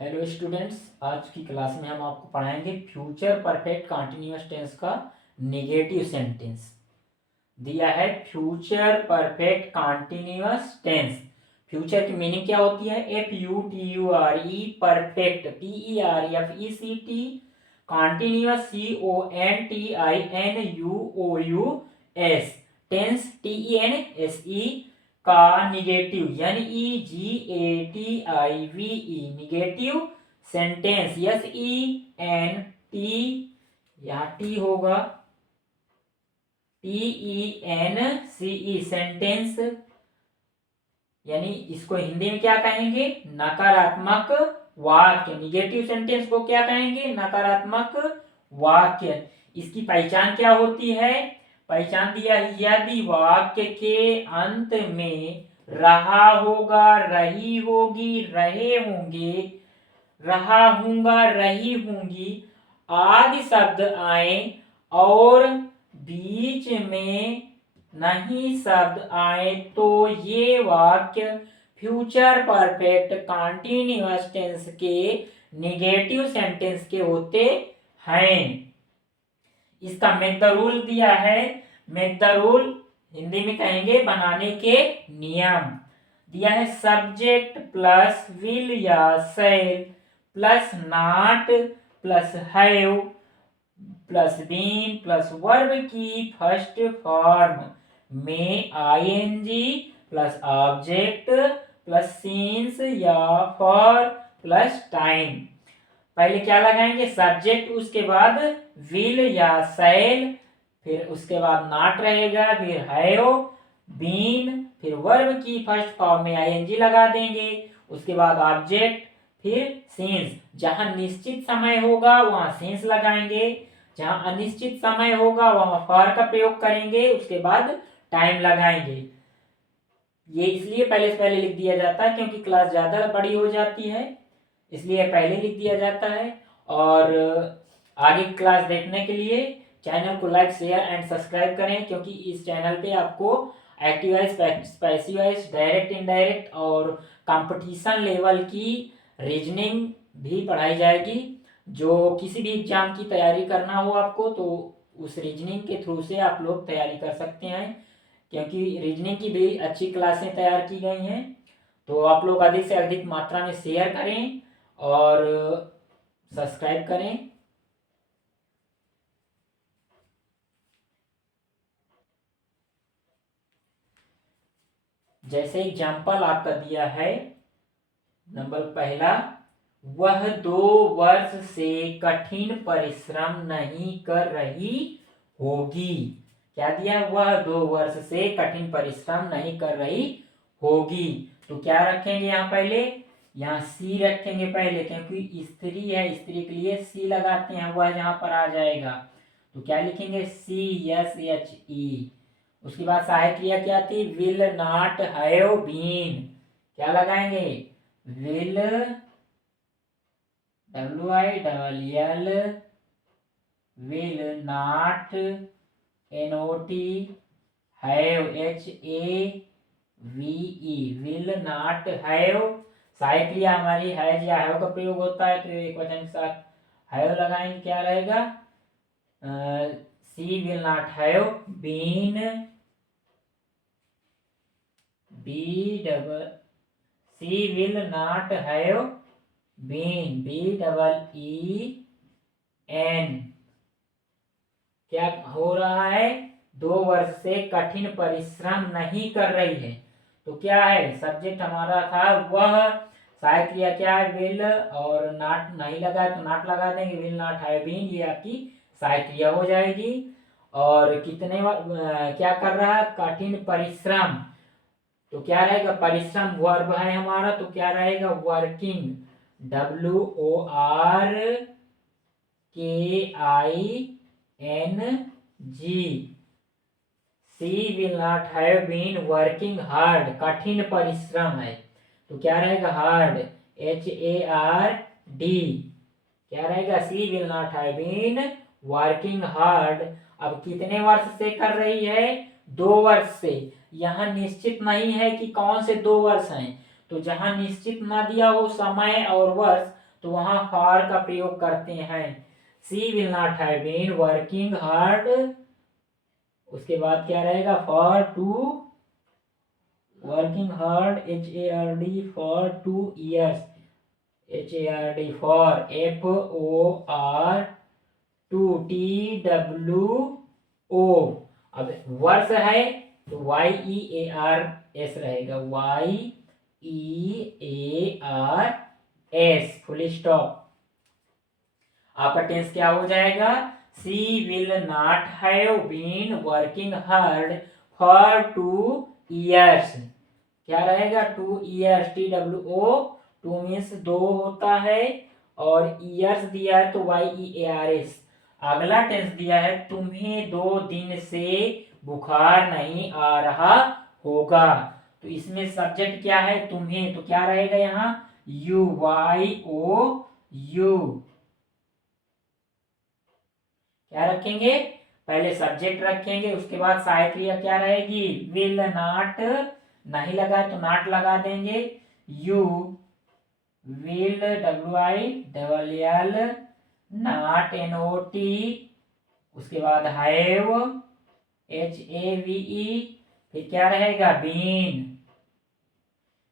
Hello students, आज की class में हम आपको पढ़ाएंगे फ्यूचर परफेक्ट कंटिन्यूअस टेंस का नेगेटिव सेंटेंस। दिया है future perfect continuous tense. Future की मीनिंग क्या होती है? FUTURE perfect PERFECT, continuous CONTINUOUS, tense TENSE का negative NEGATIVE negative sentence SENT, यहाँ टी होगा TENCE सेंटेंस, यानी इसको हिंदी में क्या कहेंगे? नकारात्मक वाक्य। निगेटिव सेंटेंस को क्या कहेंगे? नकारात्मक वाक्य। इसकी पहचान क्या होती है? पहचान दिया, यदि वाक्य के अंत में रहा होगा, रही होगी, रहे होंगे, रहा हूंगा, रही होंगी आदि शब्द आए और बीच में नहीं शब्द आए तो ये वाक्य फ्यूचर परफेक्ट कंटिन्यूअस टेंस के निगेटिव सेंटेंस के होते हैं। इसका मेक द रूल दिया है। मेक द रूल हिंदी में कहेंगे बनाने के नियम। दिया है सब्जेक्ट प्लस विल या shall plus not plus have plus been plus verb की फर्स्ट फॉर्म में I N G plus object plus since या फॉर प्लस टाइम। पहले क्या लगाएंगे? सब्जेक्ट, उसके बाद विल या शैल, फिर उसके बाद नॉट रहेगा, फिर हैव, बीन, फिर वर्ब की फर्स्ट फॉर्म में आईएनजी लगा देंगे, उसके बाद ऑब्जेक्ट, फिर सीन्स। जहां निश्चित समय होगा वहां सीन्स लगाएंगे, जहां अनिश्चित समय होगा वहां फॉर का प्रयोग करेंगे, उसके बाद टाइम लगाएंगे। ये इसलिए पहले से पहले लिख दिया जाता है क्योंकि क्लास ज्यादा बड़ी हो जाती है, इसलिए पहले लिख दिया जाता है। और आगे क्लास देखने के लिए चैनल को लाइक, शेयर एंड सब्सक्राइब करें, क्योंकि इस चैनल पे आपको active wise, passive wise, direct, indirect और कंपटीशन लेवल की रीजनिंग भी पढ़ाई जाएगी। जो किसी भी एग्जाम की तैयारी करना हो आपको तो उस रीजनिंग के थ्रू से आप लोग तैयारी कर सकते हैं, क्योंकि रीजनिंग की भी अच्छी क्लासें तैयार की गई हैं। तो आप लोग अधिक से अधिक मात्रा में शेयर करें और सब्सक्राइब करें। जैसे एग्जाम्पल आपका दिया है, नंबर पहला, वह 2 वर्ष से कठिन परिश्रम नहीं कर रही होगी। क्या दिया? वह 2 वर्ष से कठिन परिश्रम नहीं कर रही होगी। तो क्या रखेंगे यहाँ? पहले यहाँ सी रखेंगे पहले, क्योंकि स्त्री है, स्त्री के लिए सी लगाते हैं, वह यहाँ पर आ जाएगा। तो क्या लिखेंगे? CSHE। उसके बाद सहायक क्रिया क्या थी? Will not have been. क्या लगाएंगे? Will WILL, will not NOT, have HAVE, will not have. सहायक क्रिया हमारी हैज या हैव का प्रयोग होता है, तो एक वचन के साथ हैव लगाएंगे, क्या रहेगा? She will not have been, she will not have been, BEEN। क्या हो रहा है? 2 वर्ष से कठिन परिश्रम नहीं कर रही है। तो क्या है? सब्जेक्ट हमारा था वह, सहायक क्रिया क्या है? विल, और नॉट नहीं लगा तो नॉट लगा देंगे, विल नॉट हैव बीन, ये आपकी सहायक क्रिया हो जाएगी। और कितने क्या कर रहा है? कठिन परिश्रम। तो क्या रहेगा? परिश्रम वर्ब है हमारा, तो क्या रहेगा? Working, WORKING। She will not have been working hard, कठिन परिश्रम है, तो क्या रहेगा? Hard, HARD। क्या रहेगा? She will not have been working hard. अब कितने वर्ष से कर रही है? 2 वर्ष से। यहाँ निश्चित नहीं है कि कौन से 2 वर्ष हैं, तो जहां निश्चित ना दिया हो समय और वर्ष, तो वहां फॉर का प्रयोग करते हैं। She will not have been working hard, उसके बाद क्या रहेगा, for two, working hard HARD for 2 years, HARD for FOR 2 TWO। अब वर्ष है तो YEARS रहेगा, YEARS फुल स्टॉप। आपका टेंस क्या हो जाएगा, she will not have been working hard for 2 years। क्या रहेगा, 2 years, TWO, 2 मीन्स 2 होता है, और ईयर्स दिया है तो YEARS। अगला टेंस दिया है, तुम्हें 2 दिन से बुखार नहीं आ रहा होगा। तो इसमें सब्जेक्ट क्या है, तुम्हें, तो क्या रहेगा यहाँ, YOU। क्या रखेंगे, पहले सब्जेक्ट रखेंगे, उसके बाद सहायक क्रिया क्या रहेगी, विल नॉट, नहीं लगा तो नॉट लगा देंगे, you will WILL not NOT, उसके बाद हैव HAVE, फिर क्या रहेगा, been,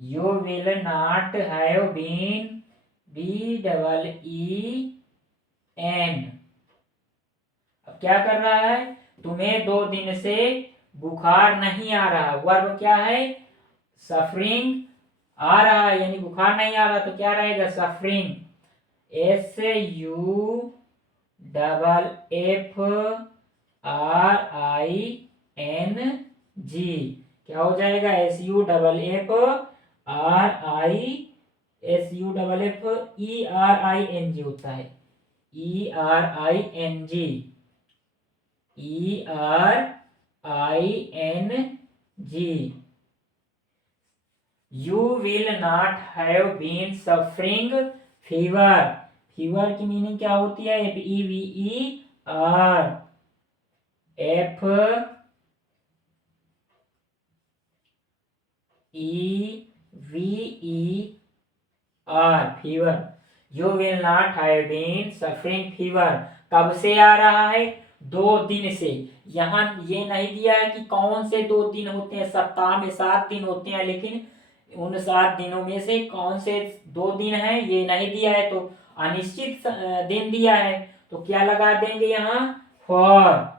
you will not have been BEEN। अब क्या कर रहा है, तुम्हें 2 दिन से बुखार नहीं आ रहा, वर्ब क्या है, सफरिंग, आ रहा है यानी बुखार नहीं आ रहा, तो क्या रहेगा, सफरिंग, SUFFRING, क्या हो जाएगा, SUFFERING होता है, ERING। You will not have been suffering fever। Fever की मीनिंग क्या होती है, FEVER, fever. You will not have been suffering fever। कब से आ रहा है, 2 दिन से। यहाँ ये नहीं दिया है कि कौन से 2 दिन होते हैं, सप्ताह में 7 दिन होते हैं, लेकिन उन 7 दिनों में से कौन से 2 दिन है ये नहीं दिया है, तो अनिश्चित दिन दिया है, तो क्या लगा देंगे यहाँ, फॉर,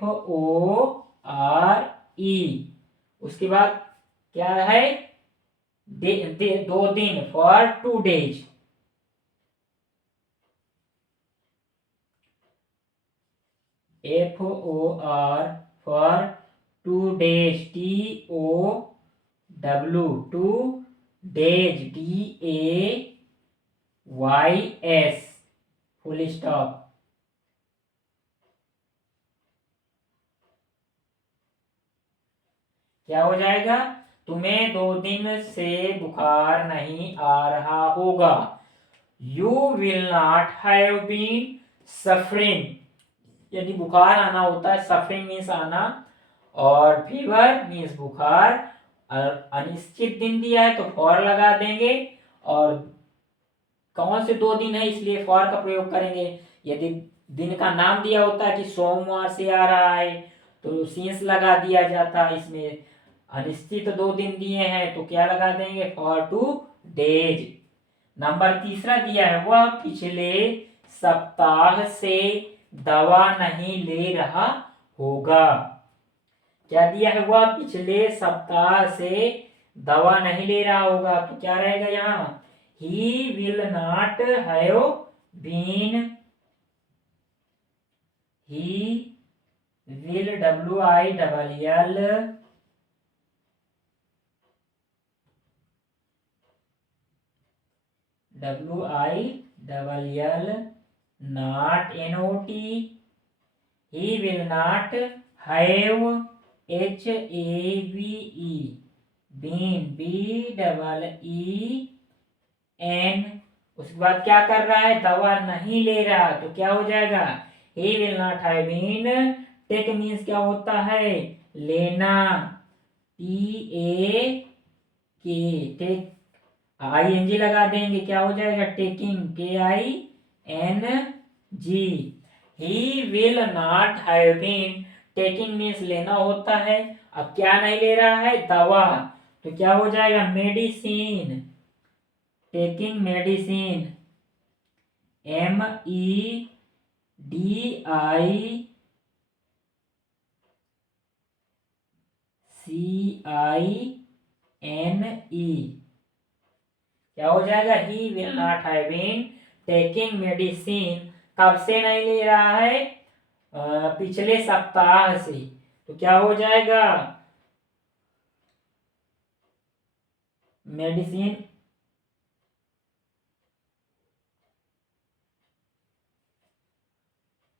FORE। उसके बाद क्या है, 2 दिन, for 2 days। FOR for 2 days, TOW, 2 days, DAYS full stop. क्या हो जाएगा, तुम्हें 2 दिन से बुखार नहीं आ रहा होगा। You will not have been suffering, यदि बुखार आना होता है, सफरिंग मीन्स आना, और फीवर मीन्स बुखार, अनिश्चित दिन दिया है तो फॉर लगा देंगे, और कौन से 2 दिन है इसलिए फॉर का प्रयोग करेंगे। यदि दिन का नाम दिया होता है कि सोमवार से आ रहा है तो सींस लगा दिया जाता है, इसमें अनिश्चित 2 दिन दिए हैं तो क्या लगा देंगे, फॉर 2 days। नंबर 3 दिया है, वह पिछले सप्ताह से दवा नहीं ले रहा होगा। क्या दिया है, वह पिछले सप्ताह से दवा नहीं ले रहा होगा, तो क्या रहेगा यहाँ, he will not have been, he will WILL not NOT, he will not have HAVE been, BEEN। उसके बाद क्या कर रहा है, दवा नहीं ले रहा, तो क्या हो जाएगा, he will not have been, take means क्या होता है, लेना, TAK, टेक, ING लगा देंगे, क्या हो जाएगा, taking, KING। He will not have been, taking means लेना होता है। अब क्या नहीं ले रहा है, दवा, तो क्या हो जाएगा, मेडिसिन, टेकिंग मेडिसिन, MEDICINE, क्या हो जाएगा, he will not have been taking medicine. कब से नहीं ले रहा है, पिछले सप्ताह से, तो क्या हो जाएगा, मेडिसिन,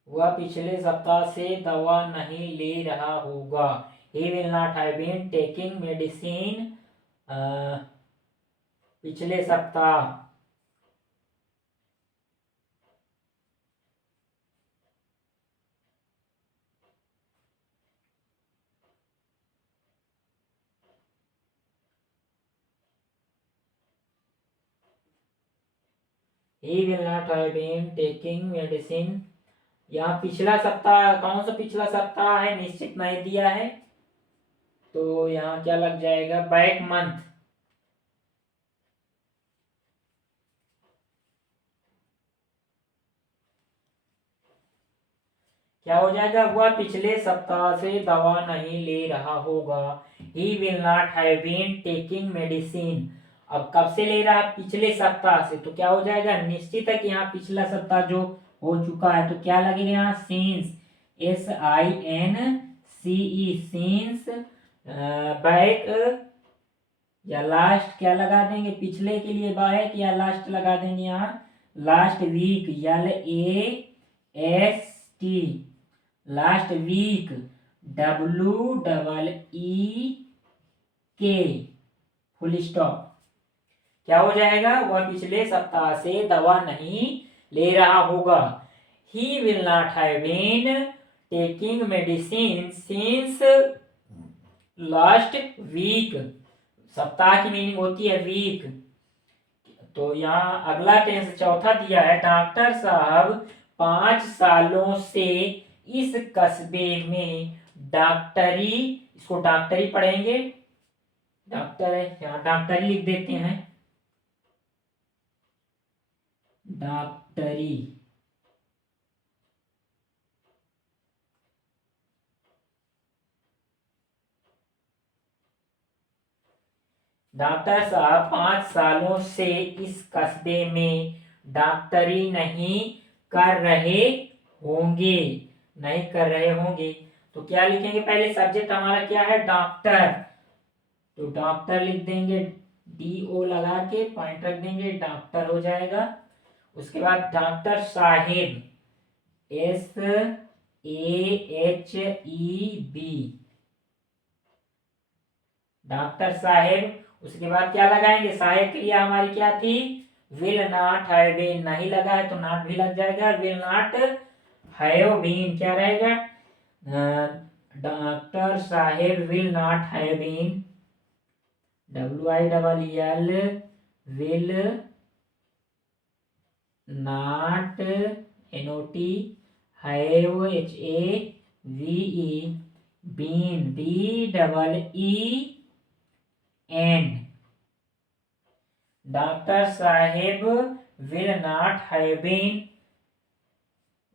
वह पिछले सप्ताह से दवा नहीं ले रहा होगा। He will not have been taking medicine पिछले सप्ताह। He will not have been taking medicine. यहाँ पिछला सप्ताह, कौन सा पिछला सप्ताह है, निश्चित नहीं दिया है, तो यहाँ क्या लग जाएगा, बैक मंथ। क्या हो जाएगा, वह पिछले सप्ताह से दवा नहीं ले रहा होगा। He will not have been taking medicine. अब कब से ले रहा है, पिछले सप्ताह से, तो क्या हो जाएगा, निश्चित है कि यहाँ पिछला सप्ताह जो हो चुका है, तो क्या लगेगा यहाँ, सिंस, SINCE, सिंस, बैक या लास्ट, क्या लगा देंगे, पिछले के लिए बैक या लास्ट लगा देंगे यहाँ, last week, LAST, last week, WEEK, full stop. क्या हो जाएगा, वह पिछले सप्ताह से दवा नहीं ले रहा होगा। He will not have been taking medicine since last week. सप्ताह की मीनिंग होती है वीक। तो यहाँ अगला टेंस चौथा दिया है, डॉक्टर साहब 5 सालों से इस कस्बे में डॉक्टरी, इसको डॉक्टरी पढ़ेंगे, डॉक्टर है यहाँ, डॉक्टरी लिख देते हैं, डॉक्टरी, डॉक्टर साहब 5 सालों से इस कस्बे में डॉक्टरी नहीं कर रहे होंगे, नहीं कर रहे होंगे। तो क्या लिखेंगे, पहले सब्जेक्ट हमारा क्या है, डॉक्टर, तो डॉक्टर लिख देंगे, DO लगा के पॉइंट रख देंगे, डॉक्टर हो जाएगा। उसके बाद डॉक्टर साहेब, SAHEB, डॉक्टर साहेब। उसके बाद क्या लगाएंगे, सहायक क्रिया हमारी क्या थी, विल नॉट हैव बीन, नहीं लगा है तो नॉट भी लग जाएगा, विल नॉट हैव बीन क्या रहेगा, डॉक्टर साहेब will not have been, WILL, will not, NOT, have, HAVE, been, BEEN, doctor साहेब विल नॉट हैव बीन।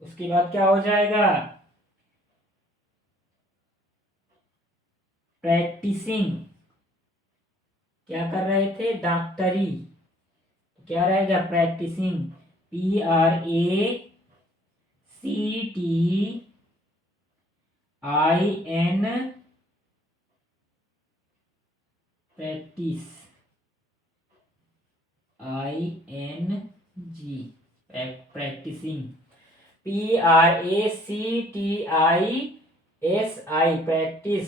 उसके बाद क्या हो जाएगा, प्रैक्टिसिंग, क्या कर रहे थे, डॉक्टरी, तो क्या रहेगा, practising, PRACTIN, practise, ING, practising, PRACTISI, practise,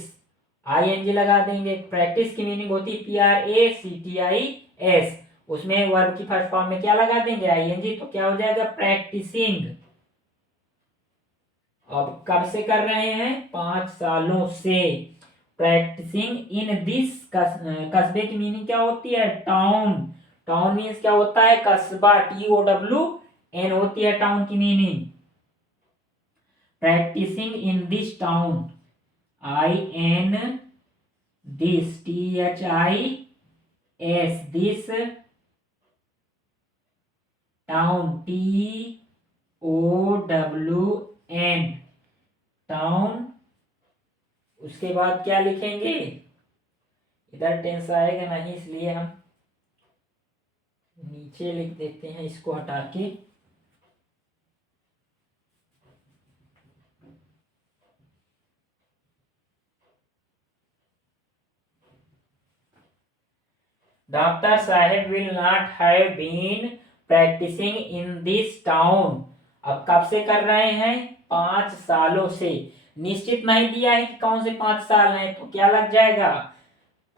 ING लगा देंगे। प्रैक्टिस की मीनिंग होती है PRACTIS, उसमें वर्ब की फर्स्ट फॉर्म में क्या लगा देंगे, ING, तो क्या हो जाएगा, प्रैक्टिसिंग। अब कब से कर रहे हैं, 5 सालों से, प्रैक्टिसिंग इन दिस, कस्बे की मीनिंग क्या होती है, टाउन, टाउन मीन्स क्या होता है, कस्बा, TOWN होती है टाउन की मीनिंग। Practising in this town, IN this, THIS, this town, TOWN, town. उसके बाद क्या लिखेंगे, इधर टेंस आएगा नहीं इसलिए हम नीचे लिख देते हैं इसको हटा के। डॉक्टर साहेब will not have been practising in this town. अब कब से कर रहे हैं, 5 सालों से। निश्चित नहीं दिया है कि कौन से 5 साल हैं, तो क्या लग जाएगा,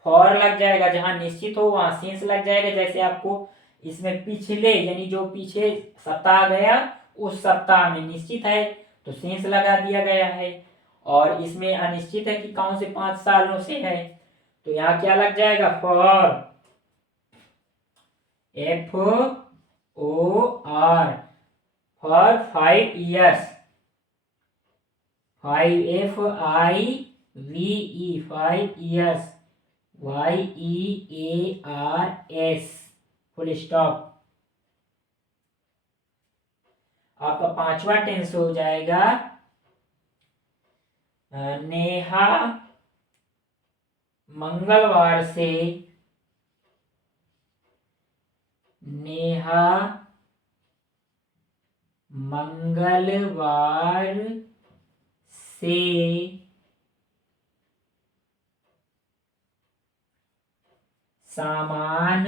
फॉर लग जाएगा। जहां निश्चित हो वहां सिंस लग जाएगा। जैसे आपको इसमें पिछले यानी जो पीछे सप्ताह गया उस सप्ताह में निश्चित है तो सिंस लगा दिया गया है, और इसमें अनिश्चित है कि कौन से 5 सालों से है, तो यहाँ क्या लग जाएगा, for, FOR, for 5 years, 5 FIVE, 5 years, YEARS, full stop. आपका 5वां टेंस हो जाएगा, नेहा मंगलवार से, नेहा मंगलवार से सामान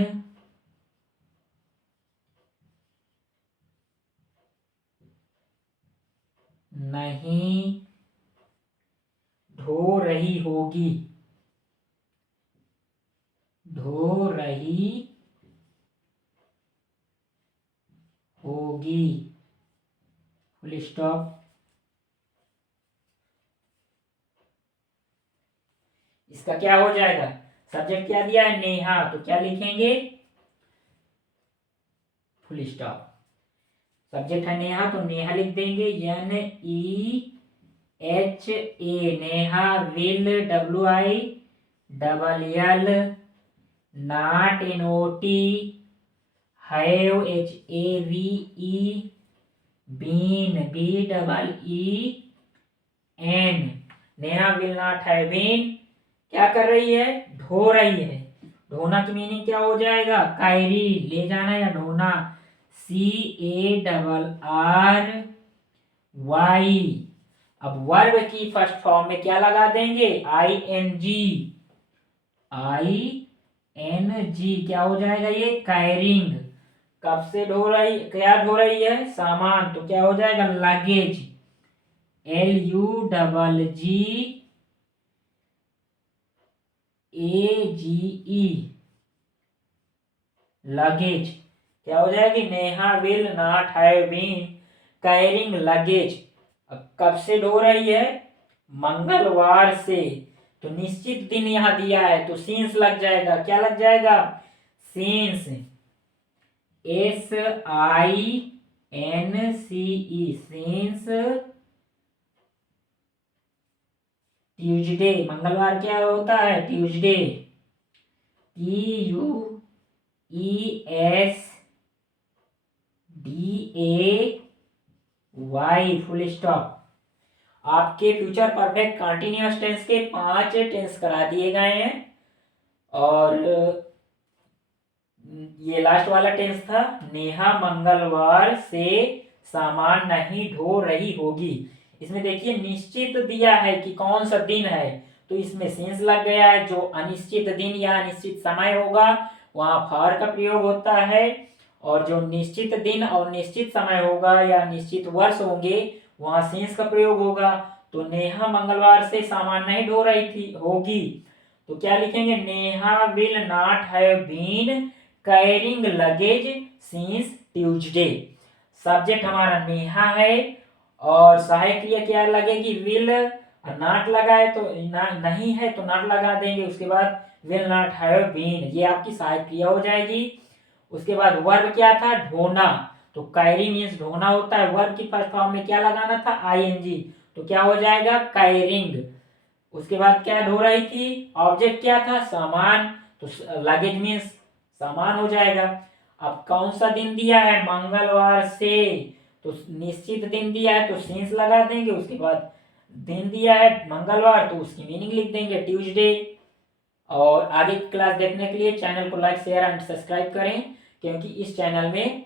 नहीं ढो रही होगी, ढो रही होगी, फुल स्टॉप। इसका क्या हो जाएगा, सब्जेक्ट क्या दिया है, नेहा, तो क्या लिखेंगे, फुल स्टॉप। सब्जेक्ट है नेहा तो नेहा लिख देंगे, NEHA, Neha will, WILL, not, NOT, have, HAVE, been, BEEN, Neha will not have been, क्या कर रही है, ढो रही है। ढोना की मीनिंग क्या हो जाएगा, कैरी, ले जाना या ढोना, CARRY। अब वर्ब की फर्स्ट फॉर्म में क्या लगा देंगे, ING, क्या हो जाएगा ये, कैरिंग। कब से ढो रही, क्या ढो रही है, सामान, तो क्या हो जाएगा, लगेज, LUGGEAGE, लगेज। क्या हो जाएगी, Neha will not have been carrying luggage. अब कब से ढो रही है, मंगलवार से, तो निश्चित दिन यहां दिया है तो सिंस लग जाएगा। क्या लग जाएगा, सिंस, SINCE, सिंस ट्यूजडे, मंगलवार क्या होता है, ट्यूजडे, TUESDAY, फुल स्टॉप। आपके फ्यूचर परफेक्ट कंटिन्यूअस टेंस के 5 टेंस करा दिए गए हैं, और ये लास्ट वाला टेंस था, नेहा मंगलवार से सामान नहीं ढो रही होगी। इसमें देखिए निश्चित दिया है कि कौन सा दिन है, तो इसमें सेंस लग गया है। जो अनिश्चित दिन या अनिश्चित समय होगा वहां फॉर का प्रयोग होता है, और जो निश्चित दिन और निश्चित समय होगा या निश्चित वर्ष होंगे वहां सेंस का प्रयोग होगा। तो नेहा मंगलवार से सामान नहीं ढो रही थी होगी, तो क्या लिखेंगे, Neha will not have been carrying luggage since Tuesday. Subject हमारा नेहा है, और सहायक क्रिया क्या लगेगी, विल, नॉट लगा है तो नहीं है तो नॉट लगा देंगे। उसके बाद विल नॉट हैव बीन, ये आपकी सहायक क्रिया हो जाएगी। उसके बाद वर्ब क्या था, ढोना, तो कैरी मीन्स ढोना होता है, वर्ब की फर्स्ट फॉर्म में क्या लगाना था, आईएनजी, तो क्या हो जाएगा, कैरिंग। उसके बाद क्या ढो रही थी, ऑब्जेक्ट क्या था, सामान, तो लगेज मीन्स सामान हो जाएगा। अब कौन सा दिन दिया है, मंगलवार से, तो निश्चित दिन दिया है तो सिंस लगा देंगे, उसके बाद दिन दिया है मंगलवार तो उसकी मीनिंग लिख देंगे, ट्यूसडे। और आगे की क्लास देखने के लिए चैनल को लाइक शेयर एंड सब्सक्राइब करें, क्योंकि इस चैनल में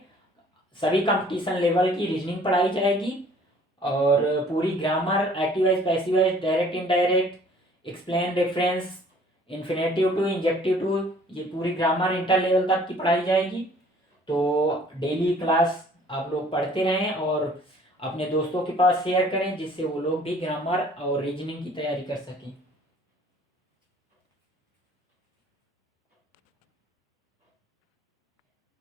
सभी कंपटीशन लेवल की रीजनिंग पढ़ाई जाएगी और पूरी grammar, active wise, passive wise, direct indirect, explain, reference, infinitive to, injective to, ये पूरी ग्रामर इंटर लेवल तक की पढ़ाई जाएगी। तो डेली क्लास आप लोग पढ़ते रहें और अपने दोस्तों के पास शेयर करें, जिससे वो लोग भी ग्रामर और रीजनिंग की तैयारी कर सकें।